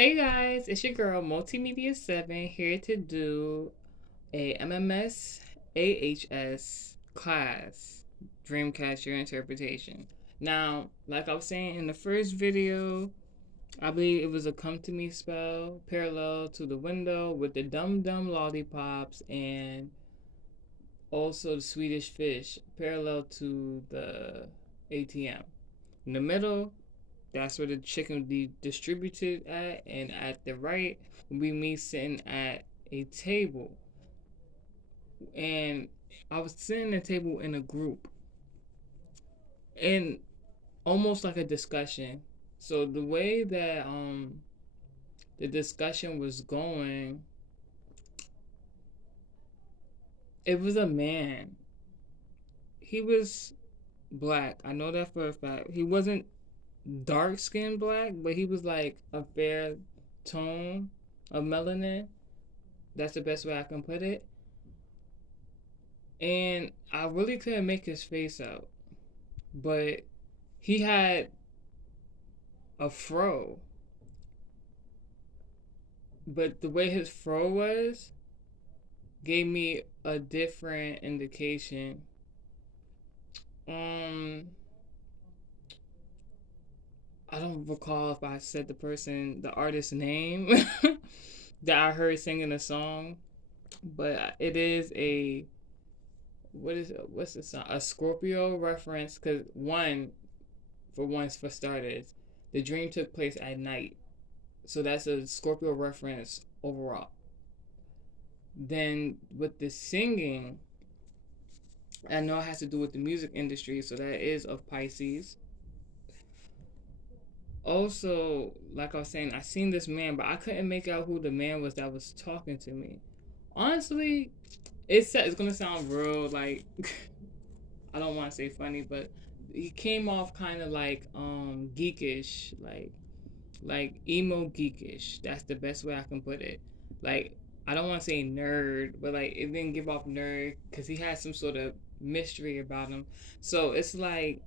Hey guys, it's your girl Multimedia 7 here to do a MMS AHS class, Dreamcatcher Interpretation. Now, like I was saying in the first video, I believe it was a come to me spell parallel to the window with the dum dum lollipops and also the Swedish fish parallel to the ATM. In the middle, that's where the chicken would be distributed at, and at the right would be me sitting at a table. And I was sitting at a table in a group, and almost like a discussion. So the way that the discussion was going, it was a man. He was black. I know that for a fact. He wasn't dark skinned black, but he was like a fair tone of melanin. That's the best way I can put it. And I really couldn't make his face out, but he had a fro. But the way his fro was gave me a different indication. Um, I don't recall if I said the artist's name that I heard singing the song, but it is a what's the song? A Scorpio reference, because for starters, the dream took place at night. So that's a Scorpio reference overall. Then with the singing, I know it has to do with the music industry, so that is of Pisces. Also, like I was saying, I seen this man, but I couldn't make out who the man was that was talking to me. Honestly, it's gonna sound real like I don't want to say funny, but he came off kind of like geekish, like emo geekish. That's the best way I can put it. Like, I don't want to say nerd, but like it didn't give off nerd because he had some sort of mystery about him. So it's like,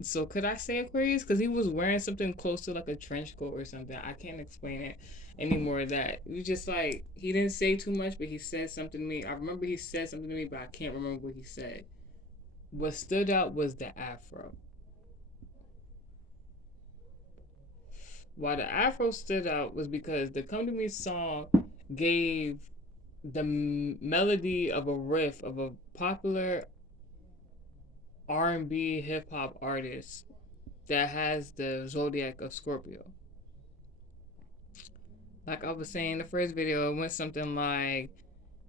so could I say Aquarius? Because he was wearing something close to like a trench coat or something. I can't explain it anymore. That it was just like he didn't say too much, but he said something to me. I remember he said something to me, but I can't remember what he said. What stood out was the afro. Why the afro stood out was because the Come to Me song gave the melody of a riff of a popular R&B hip hop artist that has the zodiac of Scorpio. Like I was saying in the first video, it went something like,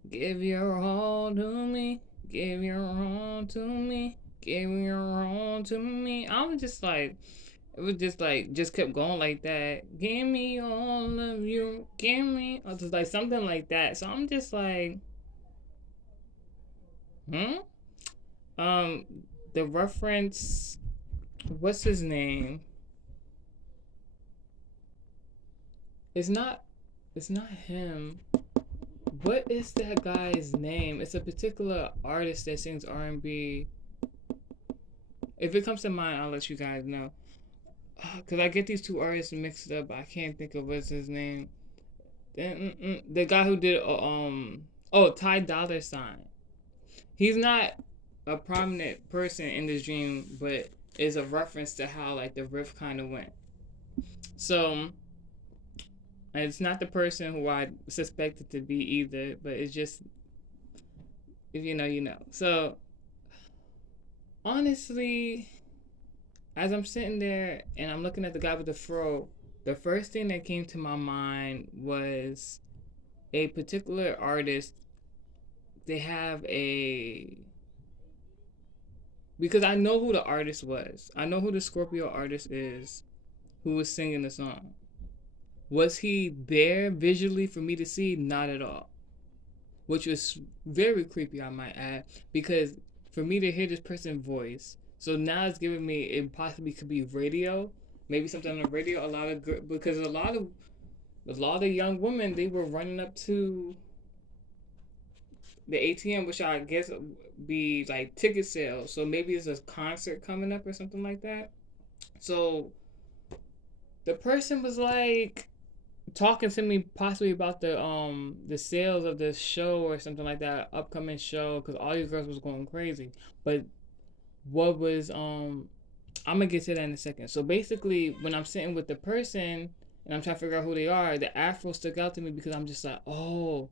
"Give your all to me, give your all to me, give your all to me." I was just like, it was just like, just kept going like that. Give me all of you, give me, or just like something like that. So I'm just like, hmm. Um, the reference, what's his name? It's not, it's not him. What is that guy's name? It's a particular artist that sings R&B. If it comes to mind, I'll let you guys know. Cause I get these two artists mixed up. I can't think of what's his name. The guy who did Ty Dolla Sign. He's not a prominent person in this dream, but is a reference to how like the riff kind of went. So it's not the person who I suspected to be either, but it's just if you know, you know. So honestly, as I'm sitting there and I'm looking at the guy with the fro, the first thing that came to my mind was a particular artist. They have a, because I know who the artist was. I know who the Scorpio artist is who was singing the song. Was he there visually for me to see? Not at all. Which was very creepy, I might add, because for me to hear this person's voice, so now it's giving me it possibly could be radio, maybe something on the radio. Because a lot of young women, they were running up to the ATM, which I guess would be like ticket sales. So maybe it's a concert coming up or something like that. So The person was like talking to me possibly about the sales of this show or something like that, upcoming show, because all these girls was going crazy. But what was I'm gonna get to that in a second. So basically, when I'm sitting with the person and I'm trying to figure out who they are, the afro stuck out to me because I'm just like, oh,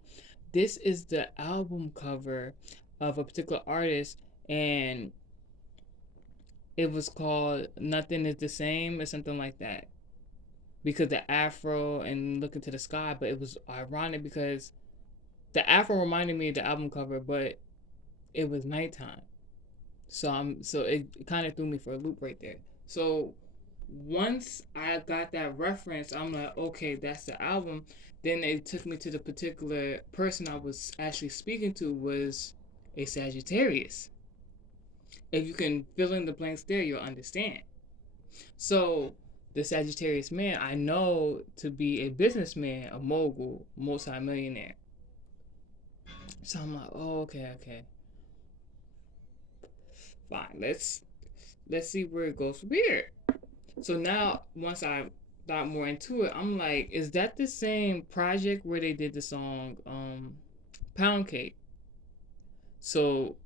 this is the album cover of a particular artist, and it was called "Nothing Is the Same" or something like that. Because the afro and looking to the sky, but it was ironic because the afro reminded me of the album cover, but it was nighttime. So it kind of threw me for a loop right there. So once I got that reference, I'm like, okay, that's the album. Then it took me to the particular person I was actually speaking to was a Sagittarius. If you can fill in the blanks there, you'll understand. So the Sagittarius man I know to be a businessman, a mogul, multi-millionaire. So I'm like, oh, okay, okay, fine. Let's see where it goes from here. So now, once I got more into it, I'm like, is that the same project where they did the song Pound Cake? So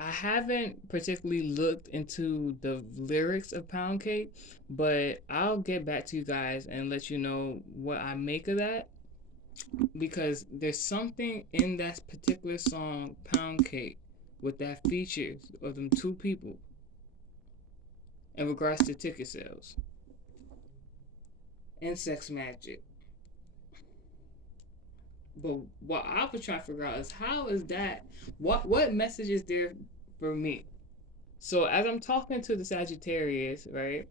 I haven't particularly looked into the lyrics of Pound Cake, but I'll get back to you guys and let you know what I make of that because there's something in that particular song, Pound Cake, with that features of them two people in regards to ticket sales and sex magic. But what I was trying to figure out is how is that? What message is there for me? So as I'm talking to the Sagittarius, right,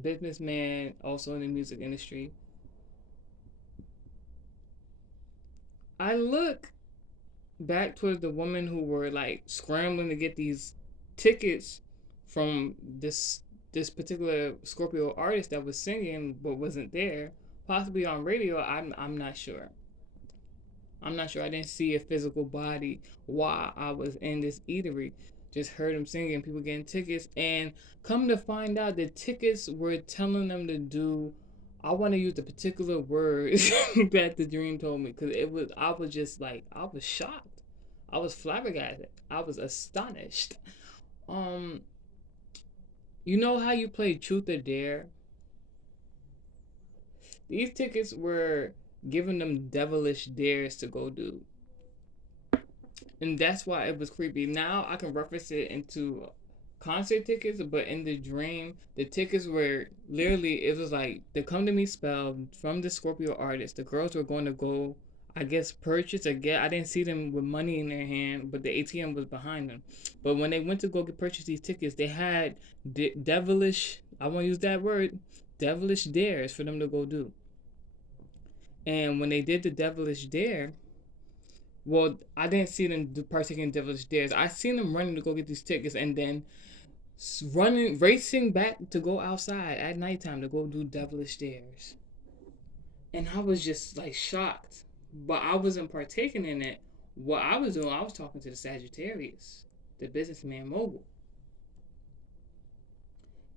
businessman, also in the music industry, I look back towards the women who were like scrambling to get these tickets from this particular Scorpio artist that was singing but wasn't there, possibly on radio. I'm not sure. I'm not sure. I didn't see a physical body while I was in this eatery. Just heard him singing, people getting tickets, and come to find out, the tickets were telling them to do. I want to use the particular words that the dream told me because it was. I was just like, I was shocked. I was flabbergasted. I was astonished. Um, you know how you play Truth or Dare? These tickets were giving them devilish dares to go do. And that's why it was creepy. Now I can reference it into concert tickets, but in the dream, the tickets were literally it was like the "Come to Me" spell from the Scorpio artist. The girls were going to go, I guess, purchase or get. I didn't see them with money in their hand, but the ATM was behind them. But when they went to go get purchase these tickets, they had devilish. I won't use that word. Devilish dares for them to go do. And when they did the devilish dare, well, I didn't see them partaking in devilish dares. I seen them running to go get these tickets and then running, racing back to go outside at nighttime to go do devilish dares. And I was just like shocked, but I wasn't partaking in it. What I was doing, I was talking to the Sagittarius, the businessman mogul,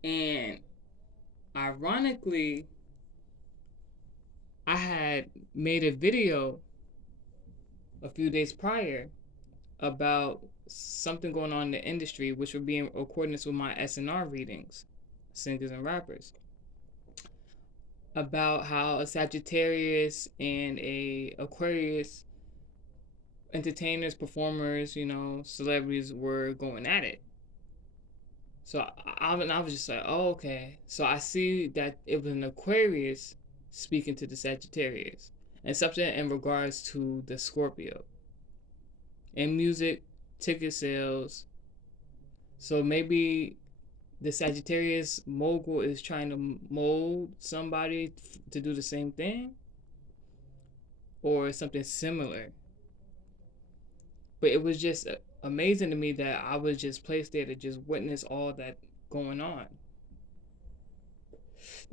and ironically, I had made a video a few days prior about something going on in the industry, which would be in accordance with my SNR readings, singers and rappers, about how a Sagittarius and a Aquarius entertainers, performers, celebrities were going at it. So I was just like, oh, okay. So I see that it was an Aquarius speaking to the Sagittarius, and something in regards to the Scorpio. In music, ticket sales. So maybe the Sagittarius mogul is trying to mold somebody to do the same thing or something similar. But it was just amazing to me that I was just placed there to just witness all that going on.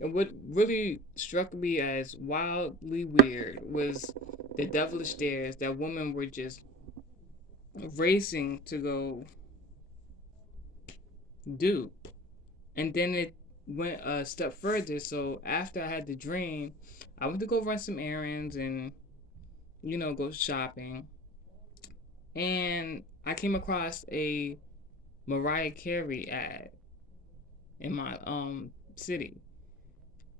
And what really struck me as wildly weird was the devilish stares that women were just racing to go do. And then went a step further. So after I had the dream, I went to go run some errands and go shopping, and I came across a Mariah Carey ad in my city,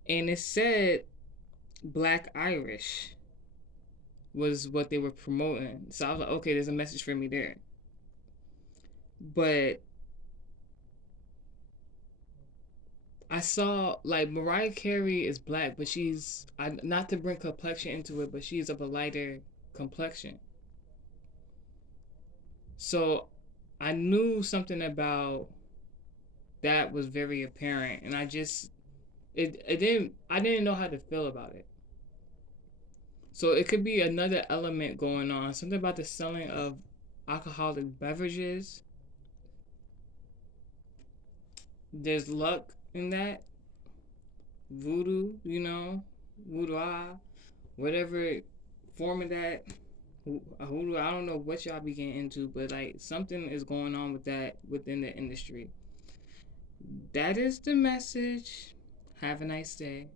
and it said Black Irish was what they were promoting. So I was like, okay, there's a message for me there. But I saw like Mariah Carey is black, but not to bring complexion into it, but she's of a lighter complexion. So I knew something about that was very apparent, and it didn't I didn't know how to feel about it. So it could be another element going on, something about the selling of alcoholic beverages. There's luck in that, voodoo, voodoo, whatever form of that. Hoodoo, I don't know what y'all be getting into, but like something is going on with that within the industry. That is the message. Have a nice day.